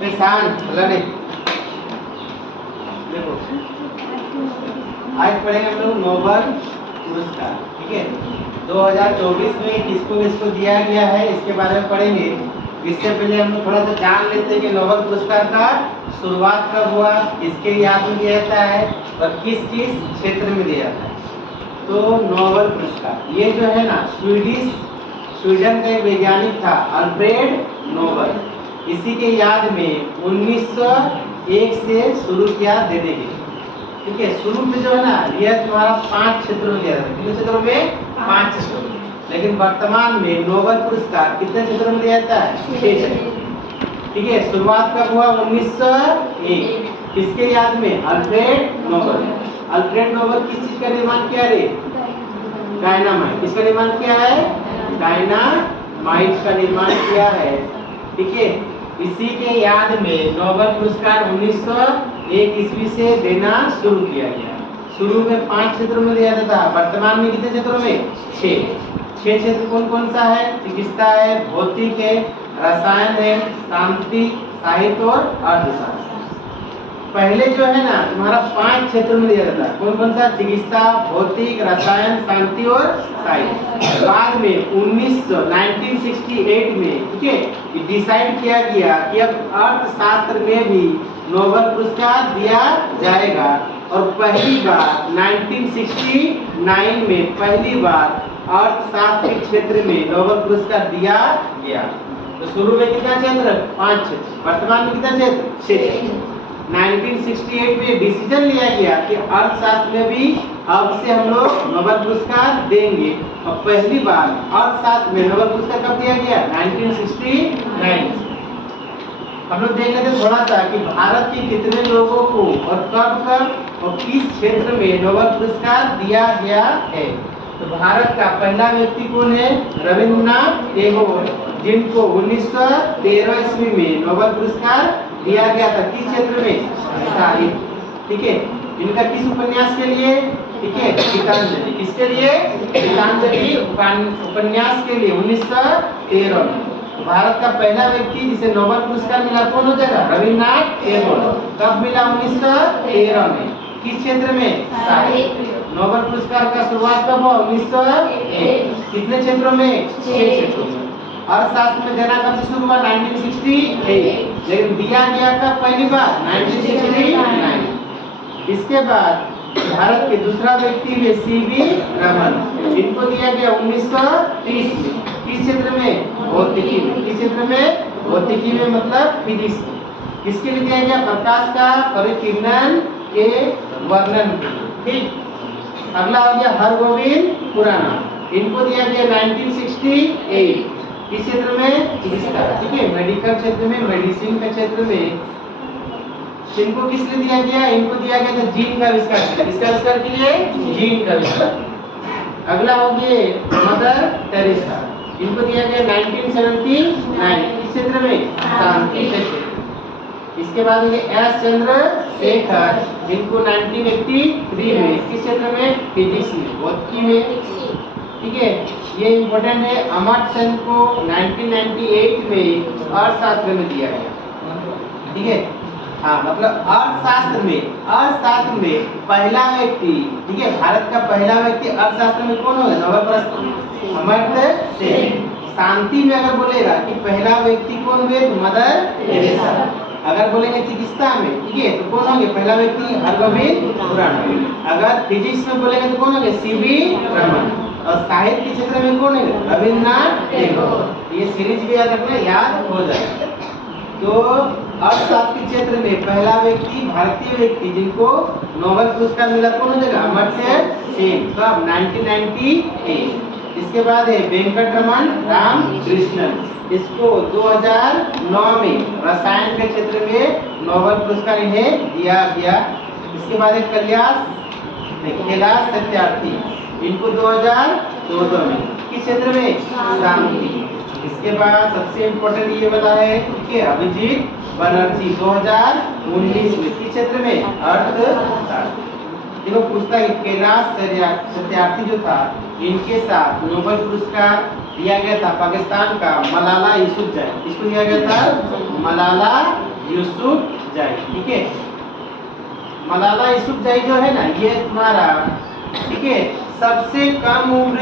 शांत लड़े। देखो आज पढ़ेंगे हम लोग नोबेल पुरस्कार, ठीक है। 2024 में किसको किसको दिया गया है इसके बारे में पढ़ेंगे। इससे पहले हम लोग थोड़ा सा जान लेते हैं कि नोबेल पुरस्कार का शुरुआत कब हुआ, किसके याद में दिया जाता है और किस किस क्षेत्र में दिया जाता है। तो नोबेल पुरस्कार ये जो है ना स्वीडन का एक वैज्ञानिक था अल्फ्रेड नोबेल, इसी के याद में 1901 से शुरू किया देने के, ठीक है। शुरू में जो है ना यह तुम्हारा 5 क्षेत्रों में दिया जाता है। कितने क्षेत्रों में? 5 क्षेत्रों में। लेकिन वर्तमान में नोबेल पुरस्कार कितने क्षेत्रों में दिया जाता है? 6 क्षेत्रों, ठीक है। शुरुआत कब हुआ? 1901। किसके याद में? Alfred Nobel. अल्फ्रेड नोबेल किस चीज का निर्माण किया रे? डायनामाइट। किसका निर्माण किया है? डायनामाइट का निर्माण किया है, ठीक है। इसी के याद में नोबेल पुरस्कार 1901 ईस्वी से देना शुरू किया गया। शुरू में 5 क्षेत्रों में दिया जाता था, वर्तमान में कितने क्षेत्रों में? 6 क्षेत्र कौन कौन सा है? चिकित्सा है, भौतिक है, रसायन है, शांति, साहित्य और अर्थशास्त्र। पहले जो है ना तुम्हारा 5 क्षेत्रों में दिया जाता है। कौन कौन सा? चिकित्सा, भौतिक, रसायन, शांति और साहित्य। बाद में 1968 में, ठीक है, डिसाइड किया गया कि अब अर्थशास्त्र में भी नोबेल पुरस्कार दिया जाएगा। और पहली बार 1969 में पहली बार अर्थशास्त्र के क्षेत्र में नोबेल पुरस्कार दिया गया। तो शुरू में कितना क्षेत्र? 5 क्षेत्र। वर्तमान में कितना क्षेत्र? 6 क्षेत्र। 1968 में डिसीजन लिया गया कि अर्थशास्त्र में भी अब से हम लोग नोबेल पुरस्कार देंगे। और पहली बार अर्थशास्त्र में नोबेल पुरस्कार कब दिया गया? 1969। हम लोग देख लेते हैं थोड़ा सा कि भारत के कितने लोगों को और कब कब और किस क्षेत्र में नोबेल पुरस्कार दिया गया है। तो भारत का पहला व्यक्ति कौन है? रविंद्रनाथ टैगोर, जिनको 1913 ईस्वी में नोबेल पुरस्कार दिया गया था। किस क्षेत्र में? साहित्य, ठीक है। इनका किस उपन्यास के लिए? ठीक है, गीतांजलि। किसके लिए? गीतांजलि उपन्यास के लिए 1913 में। तो भारत का पहला व्यक्ति जिसे नोबेल पुरस्कार मिला कौन हो जाएगा? रविंद्रनाथ टैगोर। कब मिला? 1913 में। किस क्षेत्र में? साहित्य। नोबेल पुरस्कार का शुरुआत कब हुआ? 1901। कितने क्षेत्रों में? 6 क्षेत्रों में। अर्थशास्त्र में देना कब से शुरू हुआ? 1968। लेकिन दिया गया कब पहली बार? 1969। इसके बाद भारत के दूसरा व्यक्ति है सीवी रमन, इनको दिया गया 1930 में। किस क्षेत्र में? भौतिकी में। किस क्षेत्र में? भौतिकी में, मतलब फिजिक्स में। किसके लिए दिया गया? प्रकाश का परिकीर्णन के वर्णन, ठीक। अगला हो गया हरगोविंद खुराना, इनको दिया गया 1968। किस क्षेत्र में? चिकित्सा, ठीक है, मेडिकल क्षेत्र में, मेडिसिन के क्षेत्र में। इनको किस लिए दिया गया? इनको दिया गया था जीन का आविष्कार। किसका आविष्कार के लिए? जीन का आविष्कार। अगला हो गया मदर टेरेसा, इनको दिया गया 1979। किस क्षेत्र में? शांति क्षेत्र। इसके बाद एस चंद्रशेखर, इनको 1983 में। किस क्षेत्र में? फिजिक्स में, भौतिकी में, ठीक है। ये इम्पोर्टेंट है। अमर्त्य सेन को 1998 में अर्थशास्त्र में दिया गया, ठीक है। हाँ, मतलब अर्थशास्त्र में पहला व्यक्ति, ठीक है, भारत का पहला व्यक्ति अर्थशास्त्र में कौन होगा? नोबेल पुरस्कार अमर्त्य सेन। शांति में अगर बोलेगा कि पहला व्यक्ति कौन हुए? तो मदर टेरेसा। अगर बोलेंगे चिकित्सा में, ठीक है, तो कौन होंगे? पहला व्यक्ति हरगोविंद खुराना। अगर फिजिक्स में बोलेंगे तो कौन होंगे? सीवी रमन। और साहित्य के क्षेत्र में कौन है? रविंद्रनाथ टैगोर। ये सीरीज भी याद रखना, याद हो जाए। तो अर्थशास्त्र के क्षेत्र में पहला व्यक्ति, भारतीय व्यक्ति जिनको नोबेल पुरस्कार मिला कौन हो जाएगा? अमर्त्य सेन। कब? 1998। इसके बाद है वेंकटरमन रामकृष्णन, इसको 2009 में रसायन के क्षेत्र में नोबेल पुरस्कार इन्हें दिया गया। इसके बाद है कैलाश सत्यार्थी, इनको 2014 में। किस क्षेत्र में? शांति। इसके बाद सबसे इम्पोर्टेंट ये वाला है, ठीक है, अभिजीत बनर्जी 2019 में। किस क्षेत्र में? अर्थशास्त्र। देखो पूछता है कैलाश सत्यार्थी जो था, इनके साथ नोबेल पुरस्कार दिया गया था पाकिस्तान का मलाला यूसुफजई। किसको दिया गया था? मलाला यूसुफजई, ठीक है। मलाला यूसुफजई जो है ना, ये तुम्हारा, ठीक है, सबसे कम उम्र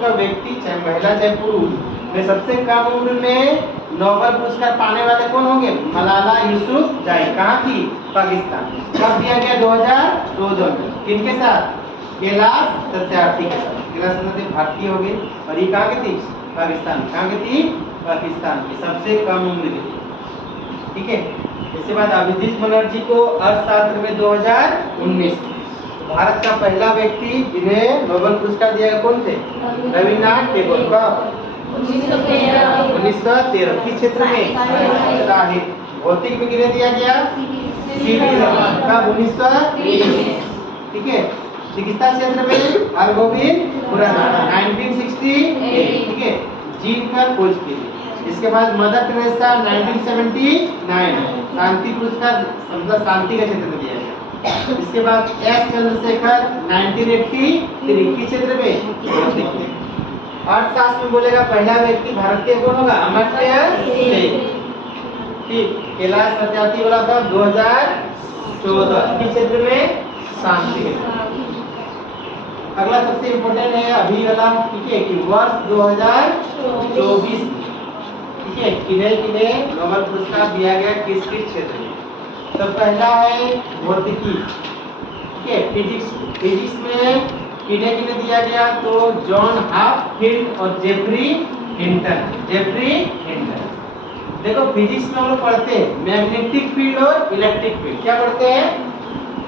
का व्यक्ति, चाहे महिला चाहे पुरुष, में सबसे कम उम्र में नोबेल पुरस्कार पाने वाले कौन होंगे? मलाला यूसुफजई। कहाँ की? पाकिस्तान। कब दिया गया? 2014 में। किनके साथ? कैलाश सत्यार्थी के साथ। कैलाश सत्यार्थी भारतीय हो गए, और ये कहाँ की थी? पाकिस्तान। कहाँ की थी? पाकिस्तान की सबसे कम उम्र की, ठीक है। इसके बाद अभिजीत बनर्जी को अर्थशास्त्र में 2019। भारत का पहला व्यक्ति जिन्हें नोबेल पुरस्कार दिया गया कौन थे? रविन्द्रनाथ टैगोर। कब? 1913। किस क्षेत्र में? साहित्य। भौतिक में किन्हें दिया गया? सीवी रमन। कब? 1930। ठीक है। चिकित्सा क्षेत्र में हरगोविंद खुराना 1968, ठीक है, जीन का खोज के लिए। इसके बाद मदर टेरेसा 1979 शांति पुरस्कार, मतलब शांति के क्षेत्र में दिया गया। इसके बाद एस चंद्रशेखर 1983 किस क्षेत्र में? अर्थशास्त्र में बोलेगा पहला व्यक्ति भारतीय कौन होगा? अमर्त्य सेन। ठीक। कैलाश सत्यार्थी बोला था 2014 किस क्षेत्र में? शांति। अगला सबसे इम्पोर्टेंट है अभी वाला, ठीक है, कि वर्ष 2024, ठीक है, किन्हें नोबेल पुरस्कार दिया गया किस क्षेत्र में? तो पहला है भौतिकी, ठीक है, फिजिक्स में किन्हें दिया गया? तो जॉन हाफील्ड और जेफरी हिंटन। देखो फिजिक्स में हम लोग पढ़ते हैं मैग्नेटिक फील्ड और इलेक्ट्रिक फील्ड। क्या पढ़ते हैं?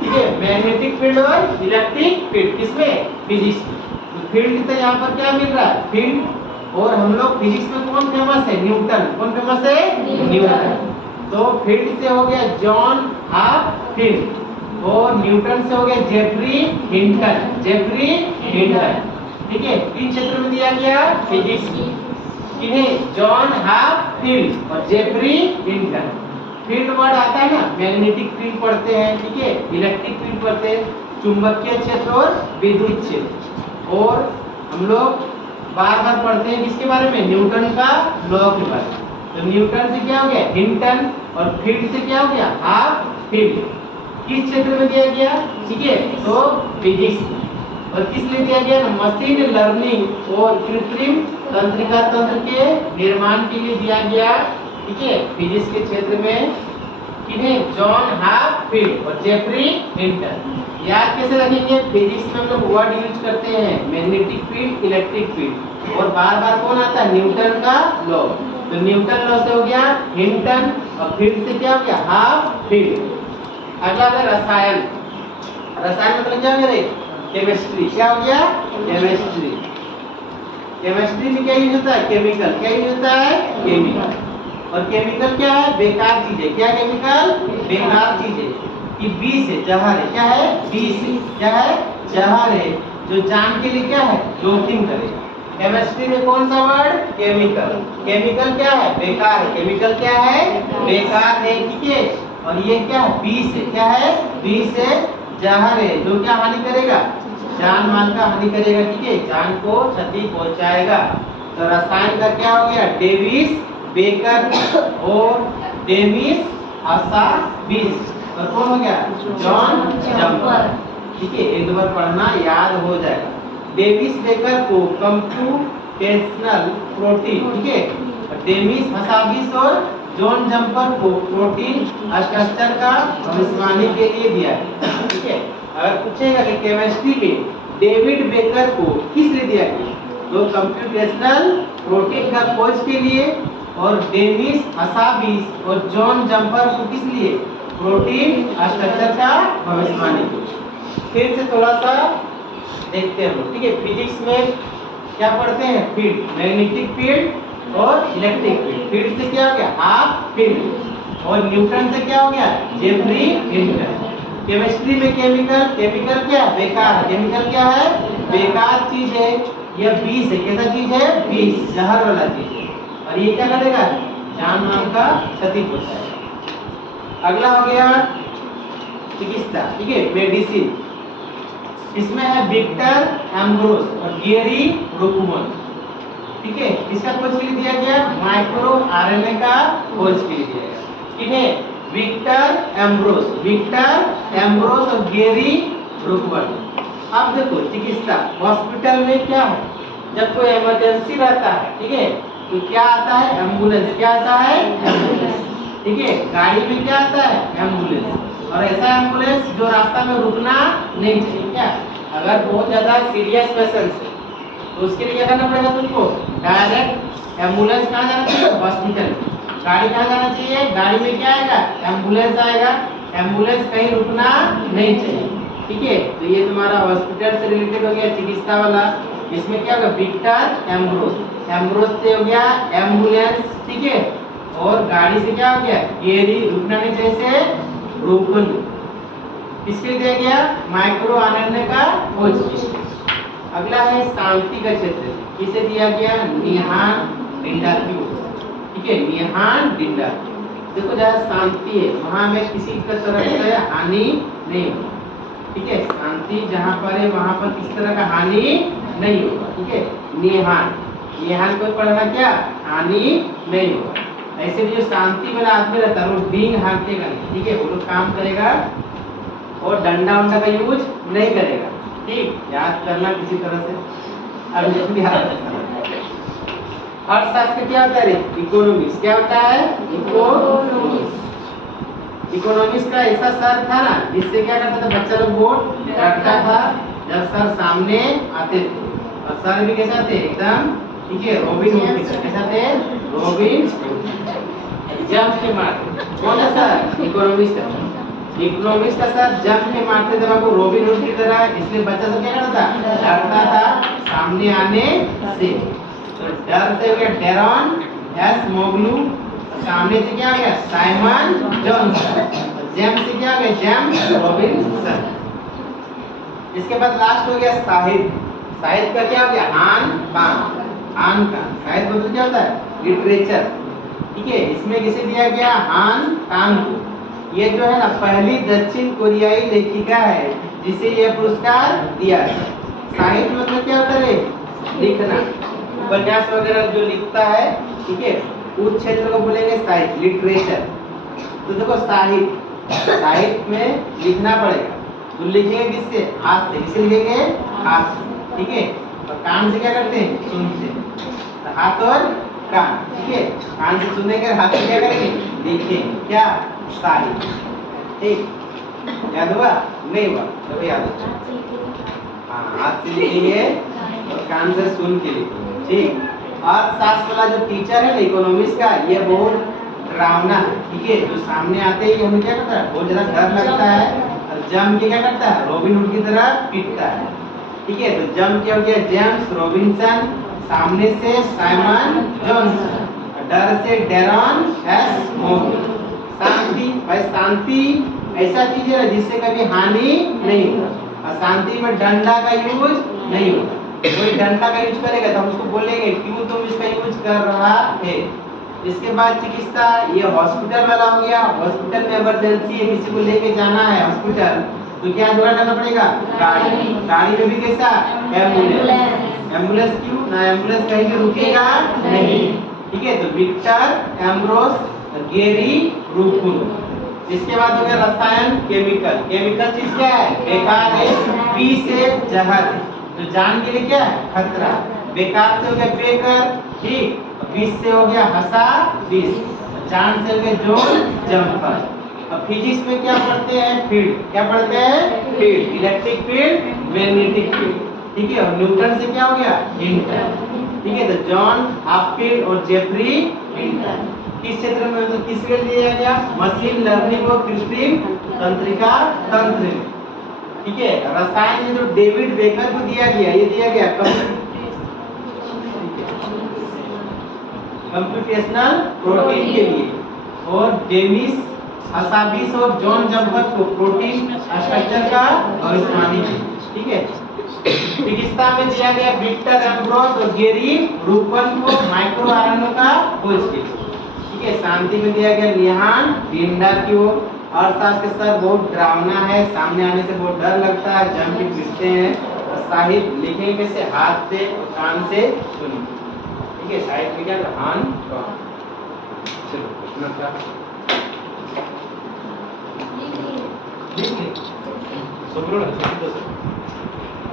ठीक है, मैग्नेटिक फील्ड और इलेक्ट्रिक फील्ड। किसमें? फिजिक्स में। तो फील्ड से यहाँ पर क्या मिल रहा है? फील्ड। और हम लोग फिजिक्स में कौन फेमस है? न्यूटन। कौन फेमस है? न्यूटन। तो फील्ड से हो गया जॉन हाफील्ड और न्यूटन से हो गया जेफरी हिंटन। ठीक है, किन क्षेत्र में दिया गया? फिजिक्स में। किन्हें? जॉन हाफील्ड और जेफरी हिंटन। फील्ड वर्ड आता है ना, मैग्नेटिक फील्ड पढ़ते हैं, ठीक है, इलेक्ट्रिक फील्ड पढ़ते हैं, चुंबकीय क्षेत्र और विद्युत क्षेत्र। और हम लोग बार बार पढ़ते हैं किसके बारे में? न्यूटन का लॉ के बारे में। तो न्यूटन से क्या हो गया? हिंटन। और फील्ड से क्या हो गया? हाफील्ड। किस क्षेत्र में दिया गया? ठीक है, तो फिजिक्स। और किस लिए दिया गया? मशीन लर्निंग और कृत्रिम तंत्रिका तंत्र के निर्माण के लिए दिया गया, ठीक है, फिजिक्स के क्षेत्र में। किन्हें? जॉन हाफील्ड और जेफरी हिंटन। याद कैसे रखेंगे? फिजिक्स में हम लोग वर्ड यूज करते हैं मैग्नेटिक फील्ड, इलेक्ट्रिक फील्ड, और बार बार कौन आता है? न्यूटन का लॉ। तो न्यूटन लॉ से हो गया हिंटन, और फील्ड से क्या हो गया? हाफील्ड। अगला है रसायन। रसायन मतलब क्या है? केमिस्ट्री। क्या हो गया? केमिस्ट्री। केमिस्ट्री में क्या यूज होता है? केमिकल। क्या यूज होता है? केमिकल। और केमिकल क्या है? बेकार चीजें। क्या केमिकल? बेकार चीजें। कि विष है, जहर है। क्या है? विष है। क्या है? जहर है, जो जान के लिए क्या है? जोखिम करे। केमिस्ट्री में कौन सा वर्ड? केमिकल। केमिकल क्या है? बेकार है। केमिकल क्या है? बेकार है, ठीक है। और ये क्या है? विष है। क्या है? विष है, जहर है, जो क्या हानि करेगा? जान माल का हानि करेगा, ठीक है, जान को क्षति पहुंचाएगा। तो रसायन का क्या हो गया? डेविस बेकर और डेमिस आसाविस। और कौन हो गया? John jumper. ठीक है, एक दो बार पढ़ना, याद हो जाएगा। डेविस बेकर को कंप्यूटेशनल प्रोटीन, ठीक है, डेमिस आसाविस और जॉन जम्पर को प्रोटीन स्ट्रक्चर का भविष्यवाणी के लिए दिया है, ठीक है। अगर पूछेगा कि केमिस्ट्री में डेविड बेकर को किस लिए दिया गया, तो कंप्यूटेशनल प्रोटीन का खोज के लिए, और डेमिस आसाविस और जॉन जम्पर को किस लिए? प्रोटीन स्ट्रक्चर का भविष्यवाणी के लिए। फिर से थोड़ा सा देखते हैं, ठीक है। फिजिक्स में क्या पढ़ते हैं? फील्ड, मैग्नेटिक फील्ड और इलेक्ट्रिक फील्ड। फील्ड से क्या हो गया? Half field. और न्यूटन से क्या हो गया? Geoffrey Hinton. केमिस्ट्री में केमिकल। केमिकल क्या है? बेकार। केमिकल क्या है? बेकार चीज है, यह विष है। कैसा चीज है? विष, जहर वाला चीज है, और ये क्या करेगा? जान माल का क्षति पहुंचाएगा। अगला हो गया चिकित्सा, ठीक है, मेडिसिन। इसमें है विक्टर एम्ब्रोस और गेरी रोकुमन। ठीक है, किसका खोज के लिए दिया गया? माइक्रो आरएनए का खोज के लिए दिया गया। किन्हें? विक्टर एम्ब्रोस और गेरी रूकवन। अब देखो चिकित्सा हॉस्पिटल में क्या है, जब कोई इमरजेंसी रहता है, ठीक है, तो क्या आता है? एम्बुलेंस। क्या आता है? एम्बुलेंस। ठीक है, गाड़ी में क्या आता है? एम्बुलेंस। और ऐसा एम्बुलेंस जो रास्ता में रुकना नहीं चाहिए। क्या? अगर बहुत ज्यादा सीरियस पेशेंट है तो उसके लिए क्या करना पड़ेगा तुमको? डायरेक्ट एम्बुलेंस कहाँ जाना चाहिए? हॉस्पिटल। गाड़ी कहाँ जाना चाहिए? गाड़ी में क्या आएगा? एम्बुलेंस आएगा। एम्बुलेंस कहीं रुकना नहीं चाहिए। ठीक है, तो ये तुम्हारा हॉस्पिटल से रिलेटेड हो गया, चिकित्सा वाला। इसमें क्या होगा? विक्टर एम्ब्रोस से हो गया एम्बुलेंस। ठीक है, और गाड़ी से क्या हो गया? गेरी, रुकना नहीं चाहिए से रोकन। किसके दिया गया? माइक्रो आरएनए का खोज। अगला है शांति का क्षेत्र। किसे दिया गया? निहान डिंडाक्यू। ठीक है, निहान डिंडा। देखो जहाँ शांति है वहां में किसी तरह से हानि नहीं होगी। ठीक है, शांति जहाँ पर है वहां पर किसी तरह का हानि नहीं होगा। ठीक है, निहान को पढ़ना क्या? हानि नहीं होगा। ऐसे भी जो शांति वाला आदमी रहता है वो डींग हारतेगा नहीं। ठीक है, वो लोग काम करेगा और डंडा उंडा का यूज नहीं करेगा। ठीक, याद करना किसी तरह से। अब भी याद रखना। अर्थशास्त्र क्या होता है? इकोनॉमिक्स। क्या होता है? इकोनॉमिक्स का ऐसा सर था ना जिससे क्या करता था बच्चा लोग बोर्ड रखता था जब सर सामने आते थे। और सर भी कैसा थे? एकदम, ठीक है, रॉबिन हुड की तरह। कैसा थे? रॉबिन। जंप के मारते। कौन है सर? इकोनॉमिक्स का सर। इकोनॉमिक्स का सर जंप के मारते थे आपको रॉबिन हुड की तरह। इसलिए बच्चा सब क्या करता था? डरता था सामने आने से। तो डर से हो गया डेरॉन एस मोगलू। सामने से क्या हो गया? Simon Johnson. जेम्स से क्या हो गया? James Robinson. इसके बाद लास्ट हो गया साहित्य। साहित्य का क्या हो गया? आन का। साहित्य मतलब क्या होता है? लिटरेचर। ठीक है, इसमें किसे दिया गया? हान कांग को। ये जो है ना पहली दक्षिण कोरियाई लेखिका है जिसे यह पुरस्कार दिया है। साहित्य मतलब क्या होता है? लिखना, उपन्यास वगैरह जो लिखता है। ठीक है, उस क्षेत्र को बोलेंगे साहित्य, लिटरेचर। तो देखो साहित्य में लिखना पड़ेगा, तो लिखेंगे किससे? हाथ से। किससे लिखेंगे? हाथ से। ठीक है, और कान से क्या करते हैं? सुनते। तो हाथ और कान। ठीक है, कान से सुनने के हाथ से क्या करेंगे? लिखेंगे। क्या? साहित्य। ठीक, याद हुआ? नहीं हुआ तो याद हो। हाँ, हाथ से लिखेंगे और कान से सुन के लिखेंगे। ठीक, अर्थशास्त्र वाला जो टीचर है ना इकोनॉमिक्स का, ये बहुत डरावना है। ठीक है, जो सामने आते ही हमें क्या करता है? बहुत ज्यादा डर लगता है और जम के क्या करता है? रॉबिन हुड की तरह पीटता है। ठीक है, तो जम क्या हो गया? James Robinson. सामने से साइमन जॉनसन। डर से डेरॉन एस मोगलू। शांति, भाई शांति ऐसा चीज है जिससे कभी हानि नहीं होगा। और शांति में डंडा का यूज नहीं होगा। कोई डंडा का यूज करेगा तो हम उसको बोलेंगे क्यों तुम इसका यूज कर रहा है। इसके बाद चिकित्सा, ये हॉस्पिटल वाला हो गया। हॉस्पिटल में इमरजेंसी है, किसी को लेके जाना है हॉस्पिटल, तो क्या जुगाड़ करना पड़ेगा? गाड़ी में भी कैसा? एम्बुलेंस क्यों ना? एम्बुलेंस कहीं भी रुकेगा नहीं। ठीक है, तो विक्टर एम्ब्रोस गेरी रूकुन। इसके बाद हो गया रसायन, केमिकल चीज क्या है? बेकार है, पी से जहर, तो जान के लिए क्या है? खतरा। बेकार से हो गया बेकर। ठीक, विष से हो गया हसा विष। जान से हो गया जोन जम्पर। अब फिजिक्स में क्या पढ़ते हैं? फील्ड। क्या पढ़ते हैं? Field, electric field, magnetic field. ठीक है, और न्यूटन से क्या हो गया? हिंटन। ठीक है, तो जॉन हाफील्ड और जेफरी हिंटन। किस क्षेत्र में, मतलब किस फील्ड दिया गया? मशीन लर्निंग और कृत्रिम तंत्रिका तंत्र। ठीक है, रसायन में जो डेविड बेकर को दिया गया, ये दिया गया कंप्यूटेशनल प्रोटीन के लिए, और डेमिस हसाबिस और जॉन जम्पर को प्रोटीन स्ट्रक्चर का भविष्यवाणी की। ठीक है, चिकित्सा में दिया गया विक्टर एम्ब्रोस और गेरी रूकन को माइक्रो आरएनए का खोज की। ठीक है, शांति में दिया गया निहान डिंडाक्यू। अर्थशास्त्र के सर बहुत डरावना है, सामने आने से बहुत डर लगता है, जम के पीटते हैं। और साहित्य लिखेंगे कैसे? हाथ से, कान से सुनिए। के साहित्य विज्ञान हान कौन? चलो प्रश्न का सुब्रमण्य